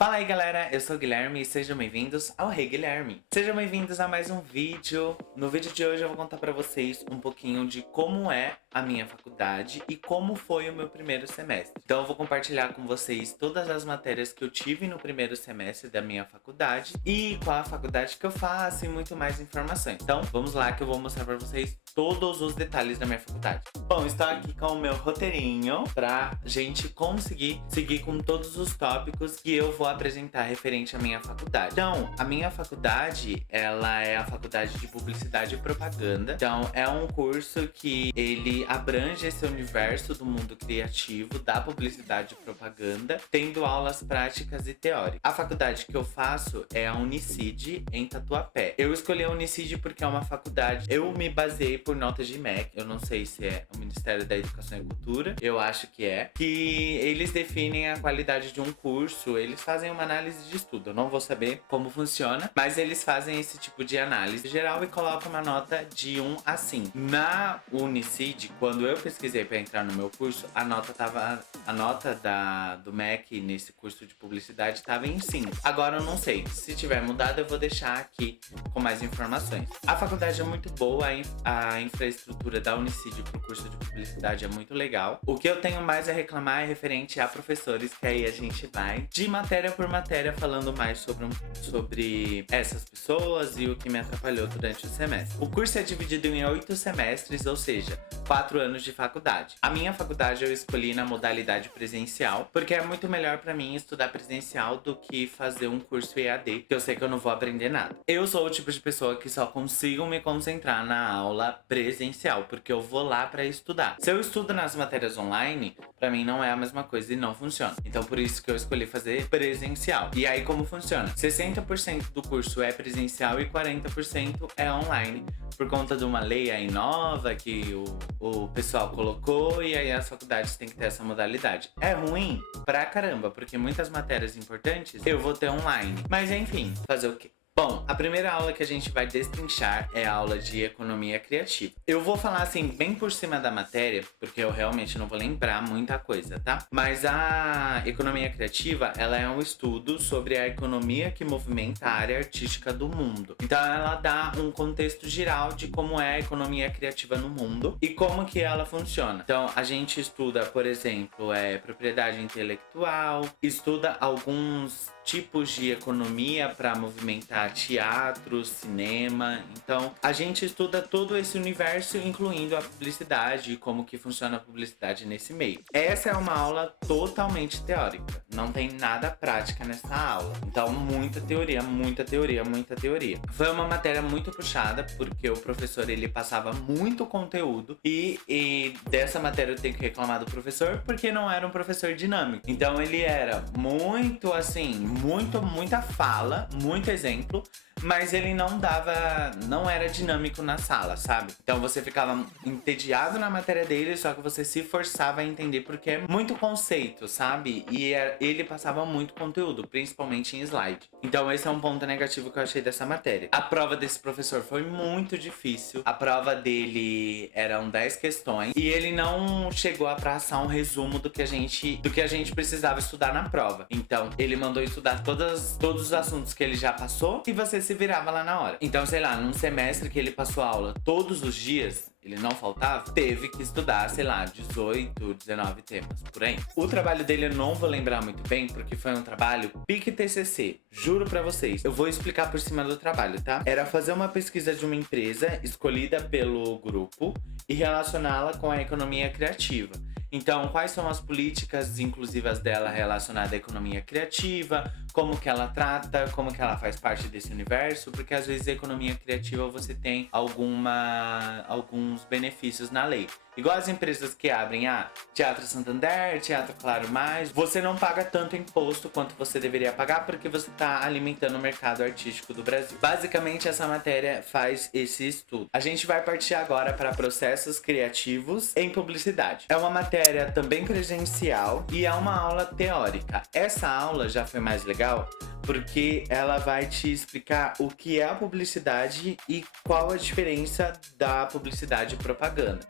Fala aí galera, eu sou o Guilherme e sejam bem-vindos ao Rei Guilherme. Sejam bem-vindos a mais um vídeo. No vídeo de hoje eu vou contar pra vocês um pouquinho de como é a minha faculdade e como foi o meu primeiro semestre. Então eu vou compartilhar com vocês todas as matérias que eu tive no primeiro semestre da minha faculdade e qual a faculdade que eu faço e muito mais informações. Então vamos lá que eu vou mostrar pra vocês todos os detalhes da minha faculdade. Bom, estou aqui com o meu roteirinho pra gente conseguir seguir com todos os tópicos que eu vou apresentar referente à minha faculdade. Então, a minha faculdade, ela é a faculdade de Publicidade e Propaganda. Então, é um curso que ele abrange esse universo do mundo criativo, da publicidade e propaganda, tendo aulas práticas e teóricas. A faculdade que eu faço é a Unicid, em Tatuapé. Eu escolhi a Unicid porque é uma faculdade, eu me baseei por notas de MEC, eu não sei se é o Ministério da Educação e Cultura, eu acho que é, que eles definem a qualidade de um curso, eles fazem uma análise de estudo, eu não vou saber como funciona, mas eles fazem esse tipo de análise geral e colocam uma nota de 1 a 5. Na Unicid, quando eu pesquisei para entrar no meu curso, a nota do MEC nesse curso de publicidade estava em 5. Agora eu não sei, se tiver mudado eu vou deixar aqui com mais informações. A faculdade é muito boa, a infraestrutura da Unicid pro curso de publicidade é muito legal. O que eu tenho mais a reclamar é referente a professores, que aí a gente vai de matéria por matéria falando mais sobre essas pessoas e o que me atrapalhou durante o semestre. O curso é dividido em 8 semestres, ou seja, 4 anos de faculdade. A minha faculdade eu escolhi na modalidade presencial, porque é muito melhor pra mim estudar presencial do que fazer um curso EAD, que eu sei que eu não vou aprender nada. Eu sou o tipo de pessoa que só consigo me concentrar na aula presencial, porque eu vou lá pra estudar. Se eu estudo nas matérias online, pra mim não é a mesma coisa e não funciona. Então por isso que eu escolhi fazer presencial. E aí como funciona? 60% do curso é presencial e 40% é online, por conta de uma lei aí nova que o pessoal colocou, e aí as faculdades têm que ter essa modalidade. É ruim pra caramba, porque muitas matérias importantes eu vou ter online. Mas enfim, fazer o quê? Bom, a primeira aula que a gente vai destrinchar é a aula de economia criativa. Eu vou falar assim bem por cima da matéria, porque eu realmente não vou lembrar muita coisa, tá? Mas a economia criativa, ela é um estudo sobre a economia que movimenta a área artística do mundo. Então ela dá um contexto geral de como é a economia criativa no mundo e como que ela funciona. Então a gente estuda, por exemplo, propriedade intelectual, estuda alguns tipos de economia para movimentar teatro, cinema. Então, a gente estuda todo esse universo, incluindo a publicidade e como que funciona a publicidade nesse meio. Essa é uma aula totalmente teórica, não tem nada prática nessa aula. Então, muita teoria, muita teoria, muita teoria. Foi uma matéria muito puxada, porque o professor, ele passava muito conteúdo e dessa matéria eu tenho que reclamar do professor, porque não era um professor dinâmico. Então, ele era muito, assim, muita fala, muito exemplo, mas ele não era dinâmico na sala, sabe? Então você ficava entediado na matéria dele, só que você se forçava a entender porque é muito conceito, sabe? E ele passava muito conteúdo, principalmente em slide. Então esse é um ponto negativo que eu achei dessa matéria. A prova desse professor foi muito difícil. A prova dele eram 10 questões e ele não chegou a traçar um resumo do que a gente precisava estudar na prova. Então ele mandou estudar todos os assuntos que ele já passou e você se virava lá na hora. Então, sei lá, num semestre que ele passou aula todos os dias, ele não faltava, teve que estudar, sei lá, 18, 19 temas, por aí. O trabalho dele eu não vou lembrar muito bem, porque foi um trabalho pique TCC. Juro pra vocês, eu vou explicar por cima do trabalho, tá? Era fazer uma pesquisa de uma empresa escolhida pelo grupo e relacioná-la com a economia criativa. Então, quais são as políticas inclusivas dela relacionadas à economia criativa, como que ela trata, como que ela faz parte desse universo, porque às vezes a economia criativa você tem alguns benefícios na lei. Igual as empresas que abrem Teatro Santander, Teatro Claro Mais, você não paga tanto imposto quanto você deveria pagar porque você está alimentando o mercado artístico do Brasil. Basicamente, essa matéria faz esse estudo. A gente vai partir agora para processos criativos em publicidade. É uma matéria também presencial e é uma aula teórica. Essa aula já foi mais legal porque ela vai te explicar o que é a publicidade e qual a diferença da publicidade e propaganda.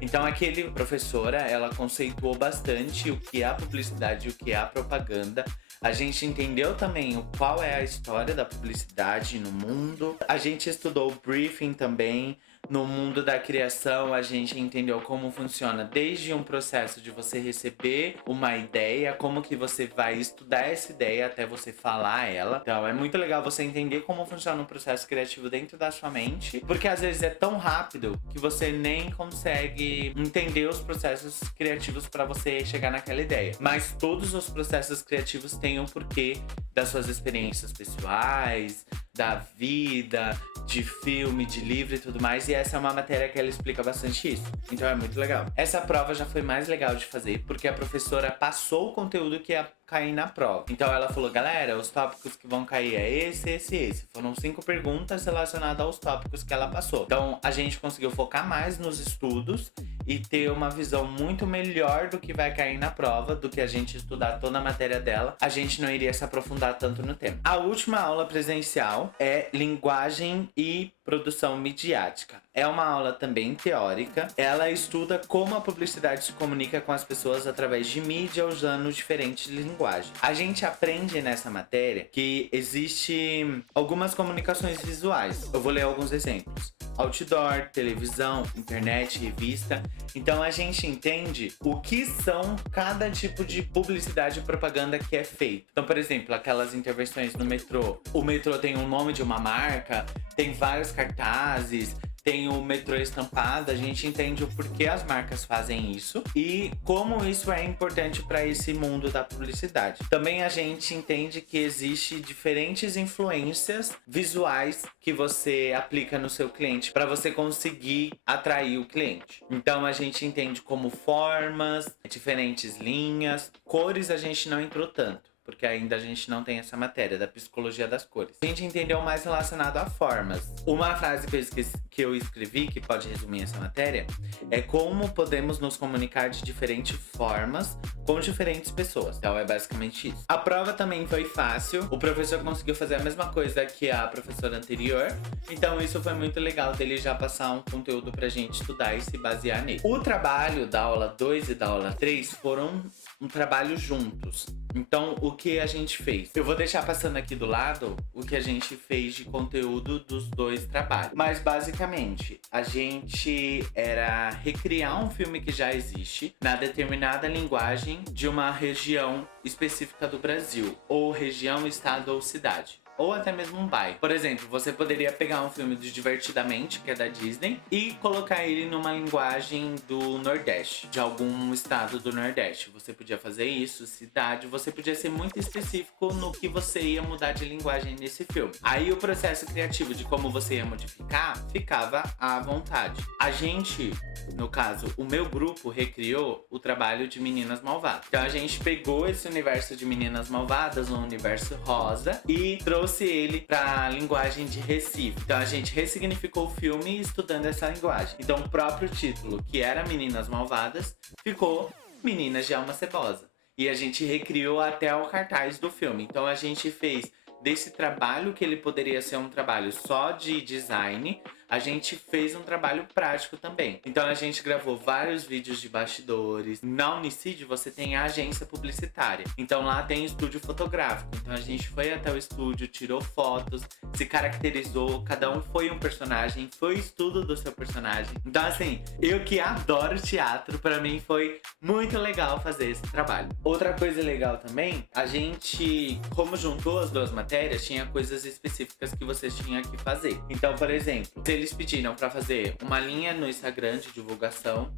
Então aquele professora, ela conceituou bastante o que é a publicidade e o que é a propaganda. A gente entendeu também qual é a história da publicidade no mundo. A gente estudou o briefing também. No mundo da criação, a gente entendeu como funciona desde um processo de você receber uma ideia, como que você vai estudar essa ideia até você falar ela. Então é muito legal você entender como funciona um processo criativo dentro da sua mente, porque às vezes é tão rápido que você nem consegue entender os processos criativos para você chegar naquela ideia. Mas todos os processos criativos têm um porquê das suas experiências pessoais, da vida, de filme, de livro e tudo mais. E essa é uma matéria que ela explica bastante isso. Então é muito legal. Essa prova já foi mais legal de fazer, porque a professora passou o conteúdo que ia cair na prova. Então ela falou, galera, os tópicos que vão cair é esse, esse e esse. Foram 5 perguntas relacionadas aos tópicos que ela passou. Então a gente conseguiu focar mais nos estudos e ter uma visão muito melhor do que vai cair na prova, do que a gente estudar toda a matéria dela. A gente não iria se aprofundar tanto no tema. A última aula presencial é linguagem e produção midiática. É uma aula também teórica. Ela estuda como a publicidade se comunica com as pessoas através de mídia usando diferentes linguagens. A gente aprende nessa matéria que existe algumas comunicações visuais. Eu vou ler alguns exemplos. Outdoor, televisão, internet, revista. Então a gente entende o que são cada tipo de publicidade e propaganda que é feito. Então, por exemplo, aquelas intervenções no metrô. O metrô tem um nome de uma marca, tem vários cartazes, tem o metrô estampado. A gente entende o porquê as marcas fazem isso e como isso é importante para esse mundo da publicidade. Também a gente entende que existe diferentes influências visuais que você aplica no seu cliente para você conseguir atrair o cliente. Então a gente entende como formas, diferentes linhas, cores a gente não entrou tanto, porque ainda a gente não tem essa matéria da psicologia das cores. A gente entendeu mais relacionado a formas. Uma frase que eu escrevi, que pode resumir essa matéria, é como podemos nos comunicar de diferentes formas com diferentes pessoas. Então é basicamente isso. A prova também foi fácil. O professor conseguiu fazer a mesma coisa que a professora anterior. Então isso foi muito legal dele já passar um conteúdo pra gente estudar e se basear nele. O trabalho da aula 2 e da aula 3 foram um trabalho juntos. Então, o que a gente fez? Eu vou deixar passando aqui do lado o que a gente fez de conteúdo dos dois trabalhos. Mas, basicamente, a gente era recriar um filme que já existe na determinada linguagem de uma região específica do Brasil. Ou região, estado ou cidade. Ou até mesmo um bairro. Por exemplo, você poderia pegar um filme do Divertidamente, que é da Disney, e colocar ele numa linguagem do Nordeste, de algum estado do Nordeste. Você podia fazer isso, cidade, você podia ser muito específico no que você ia mudar de linguagem nesse filme. Aí o processo criativo de como você ia modificar ficava à vontade. A gente, no caso, o meu grupo recriou o trabalho de Meninas Malvadas. Então a gente pegou esse universo de Meninas Malvadas, um universo rosa, e trouxe ele pra linguagem de Recife. Então a gente ressignificou o filme estudando essa linguagem. Então o próprio título, que era Meninas Malvadas, ficou Meninas de Alma Cebosa. E a gente recriou até o cartaz do filme. Então a gente fez desse trabalho, que ele poderia ser um trabalho só de design, a gente fez um trabalho prático também. Então a gente gravou vários vídeos de bastidores. Na Unicid você tem a agência publicitária. Então lá tem estúdio fotográfico. Então a gente foi até o estúdio, tirou fotos, se caracterizou, cada um foi um personagem, foi estudo do seu personagem. Então assim, eu que adoro teatro, pra mim foi muito legal fazer esse trabalho. Outra coisa legal também, a gente, como juntou as duas matérias, tinha coisas específicas que vocês tinham que fazer. Então, por exemplo, se eles pediram pra fazer uma linha no Instagram de divulgação,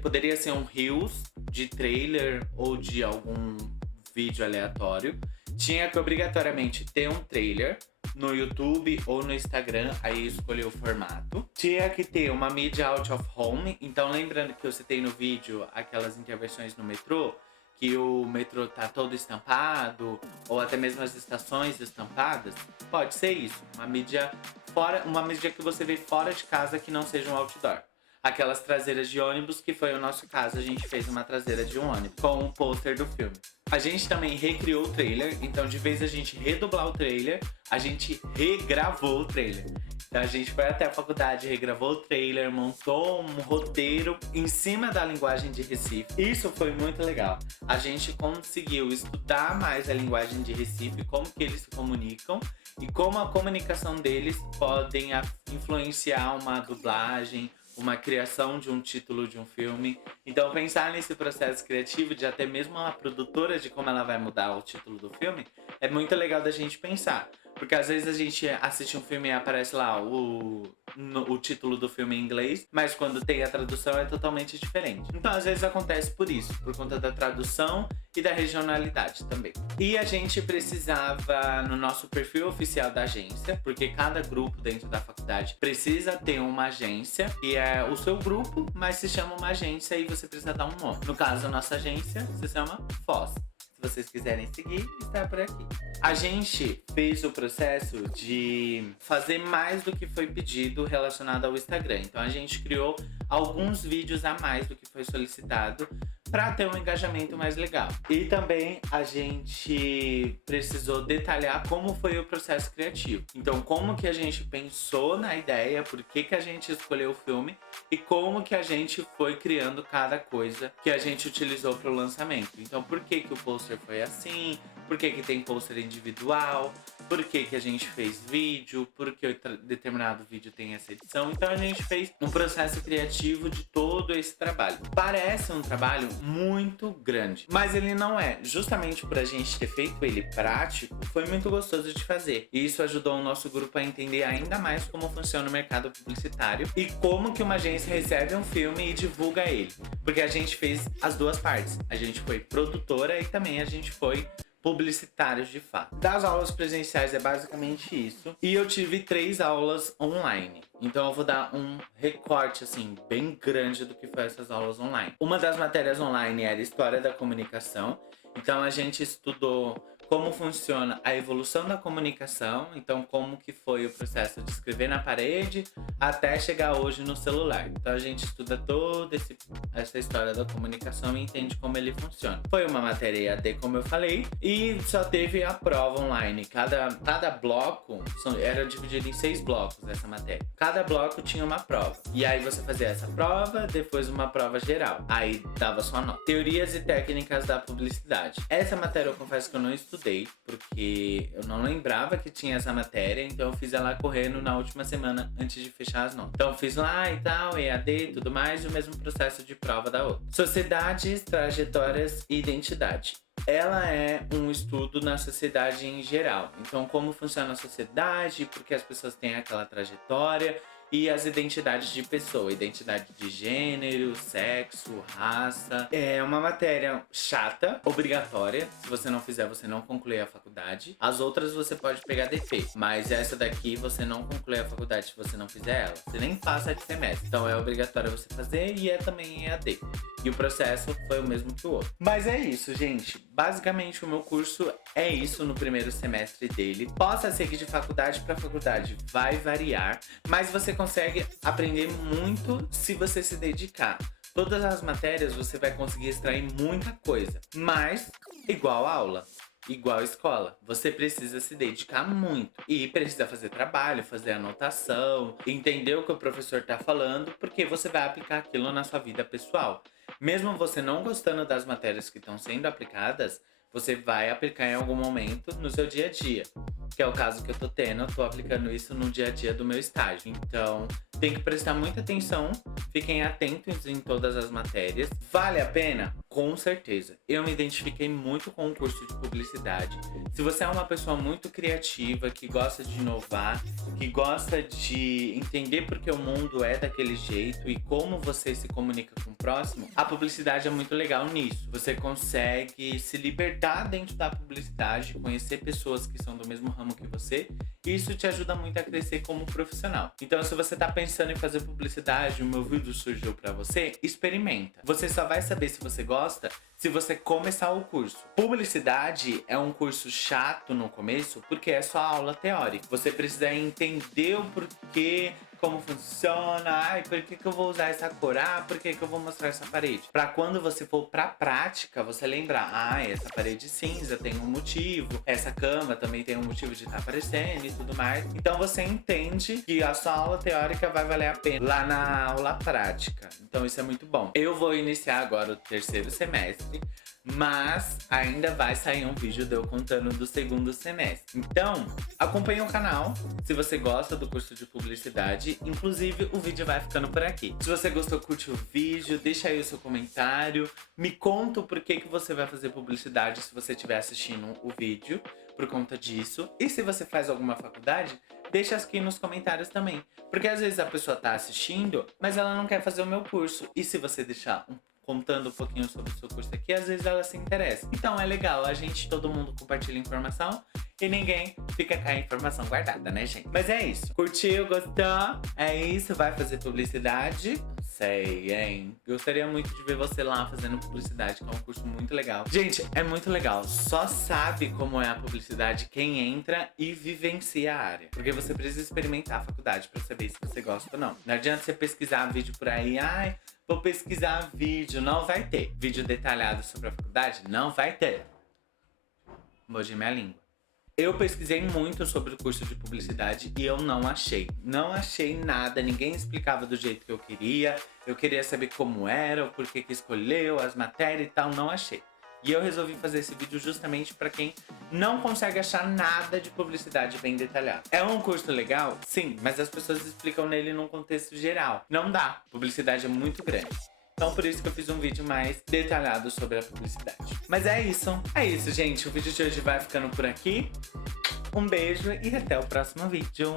poderia ser um Reels de trailer ou de algum vídeo aleatório. Tinha que obrigatoriamente ter um trailer no YouTube ou no Instagram, aí escolher o formato. Tinha que ter uma mídia out of home. Então, lembrando que eu citei no vídeo aquelas intervenções no metrô, que o metrô tá todo estampado, ou até mesmo as estações estampadas, pode ser isso. Uma mídia que você vê fora de casa que não seja um outdoor. Aquelas traseiras de ônibus, que foi o nosso caso, a gente fez uma traseira de um ônibus com um pôster do filme. A gente também recriou o trailer, então de vez a gente redublar o trailer, a gente regravou o trailer. Então a gente foi até a faculdade, regravou o trailer, montou um roteiro em cima da linguagem de Recife. Isso foi muito legal. A gente conseguiu estudar mais a linguagem de Recife, como que eles se comunicam e como a comunicação deles podem influenciar uma dublagem, uma criação de um título de um filme. Então pensar nesse processo criativo de até mesmo uma produtora de como ela vai mudar o título do filme é muito legal da gente pensar. Porque às vezes a gente assiste um filme e aparece lá o título do filme em inglês, mas quando tem a tradução é totalmente diferente. Então às vezes acontece por isso, por conta da tradução e da regionalidade também. E a gente precisava, no nosso perfil oficial da agência, porque cada grupo dentro da faculdade precisa ter uma agência, e é o seu grupo, mas se chama uma agência e você precisa dar um nome. No caso, a nossa agência se chama Foz. Se vocês quiserem seguir, está por aqui. A gente fez o processo de fazer mais do que foi pedido relacionado ao Instagram. Então a gente criou alguns vídeos a mais do que foi solicitado para ter um engajamento mais legal. E também a gente precisou detalhar como foi o processo criativo. Então, como que a gente pensou na ideia, por que que a gente escolheu o filme e como que a gente foi criando cada coisa que a gente utilizou para o lançamento. Então, por que que o pôster foi assim? Por que que tem pôster individual? Por que que a gente fez vídeo? Por que determinado vídeo tem essa edição? Então a gente fez um processo criativo de todo esse trabalho. Parece um trabalho muito grande, mas ele não é. Justamente por a gente ter feito ele prático, foi muito gostoso de fazer. E isso ajudou o nosso grupo a entender ainda mais como funciona o mercado publicitário e como que uma agência recebe um filme e divulga ele. Porque a gente fez as duas partes. A gente foi produtora e também a gente foi publicitários de fato. Das aulas presenciais é basicamente isso. E eu tive 3 aulas online. Então eu vou dar um recorte assim bem grande do que foi essas aulas online. Uma das matérias online era História da Comunicação. Então a gente estudou como funciona a evolução da comunicação, então como que foi o processo de escrever na parede até chegar hoje no celular. Então a gente estuda toda essa história da comunicação e entende como ele funciona. Foi uma matéria EAD, como eu falei, e só teve a prova online. Cada bloco era dividido em 6 blocos, essa matéria. Cada bloco tinha uma prova. E aí você fazia essa prova, depois uma prova geral. Aí dava sua nota. Teorias e técnicas da publicidade. Essa matéria eu confesso que eu não estudei, porque eu não lembrava que tinha essa matéria, então eu fiz ela correndo na última semana antes de fechar as notas. Então eu fiz lá e tal, EAD e tudo mais, e o mesmo processo de prova da outra. Sociedades, trajetórias e identidade. Ela é um estudo na sociedade em geral. Então, como funciona a sociedade, por que as pessoas têm aquela trajetória e as identidades de pessoa, identidade de gênero, sexo, raça. É uma matéria chata, obrigatória. Se você não fizer, você não conclui a faculdade. As outras você pode pegar DP, mas essa daqui você não conclui a faculdade se você não fizer ela. Você nem passa de semestre. Então é obrigatório você fazer e é também EAD. E o processo foi o mesmo que o outro. Mas é isso, gente. Basicamente o meu curso é isso no primeiro semestre dele. Possa ser que de faculdade para faculdade vai variar, mas você consegue aprender muito se você se dedicar. Todas as matérias você vai conseguir extrair muita coisa, mas igual aula. Igual escola, você precisa se dedicar muito e precisa fazer trabalho, fazer anotação, entender o que o professor tá falando, porque você vai aplicar aquilo na sua vida pessoal. Mesmo você não gostando das matérias que estão sendo aplicadas, você vai aplicar em algum momento no seu dia a dia. Que é o caso que eu tô tendo, eu tô aplicando isso no dia a dia do meu estágio. Então, tem que prestar muita atenção, fiquem atentos em todas as matérias. Vale a pena? Com certeza. Eu me identifiquei muito com o curso de publicidade. Se você é uma pessoa muito criativa, que gosta de inovar, que gosta de entender porque o mundo é daquele jeito e como você se comunica com o próximo, a publicidade é muito legal nisso. Você consegue se libertar dentro da publicidade, conhecer pessoas que são do mesmo ramo que você, e isso te ajuda muito a crescer como profissional. Então, se você tá pensando em fazer publicidade, o meu vídeo surgiu pra você, experimenta. Você só vai saber se você gosta se você começar o curso. Publicidade é um curso chato no começo porque é só aula teórica. Você precisa entender o porquê, como funciona, ai, por que eu vou usar essa cor? Ah, por que eu vou mostrar essa parede? Pra quando você for pra prática, você lembrar, ah, essa parede cinza tem um motivo, essa cama também tem um motivo de estar aparecendo e tudo mais. Então você entende que a sua aula teórica vai valer a pena lá na aula prática. Então isso é muito bom. Eu vou iniciar agora o terceiro semestre, mas ainda vai sair um vídeo de eu contando do segundo semestre. Então, acompanhe o canal se você gosta do curso de publicidade. Inclusive, o vídeo vai ficando por aqui. Se você gostou, curte o vídeo, deixa aí o seu comentário. Me conta o porquê que você vai fazer publicidade se você estiver assistindo o vídeo por conta disso. E se você faz alguma faculdade, deixa aqui nos comentários também. Porque às vezes a pessoa tá assistindo, mas ela não quer fazer o meu curso. E se você deixar contando um pouquinho sobre o seu curso aqui, às vezes ela se interessa. Então é legal, todo mundo compartilha informação e ninguém fica com a informação guardada, né, gente? Mas é isso. Curtiu, gostou? É isso, vai fazer publicidade? Sei, hein? Gostaria muito de ver você lá fazendo publicidade, que é um curso muito legal. Gente, é muito legal. Só sabe como é a publicidade quem entra e vivencia a área. Porque você precisa experimentar a faculdade pra saber se você gosta ou não. Não adianta você pesquisar vídeo por aí, ai, vou pesquisar vídeo. Não vai ter. Vídeo detalhado sobre a faculdade? Não vai ter. Mordi minha língua. Eu pesquisei muito sobre o curso de publicidade e eu não achei. Não achei nada, ninguém explicava do jeito que eu queria. Eu queria saber como era, o porquê que escolheu, as matérias e tal, não achei. E eu resolvi fazer esse vídeo justamente para quem não consegue achar nada de publicidade bem detalhado. É um curso legal? Sim, mas as pessoas explicam nele num contexto geral. Não dá, publicidade é muito grande. Então por isso que eu fiz um vídeo mais detalhado sobre a publicidade. Mas é isso, gente. O vídeo de hoje vai ficando por aqui. Um beijo e até o próximo vídeo.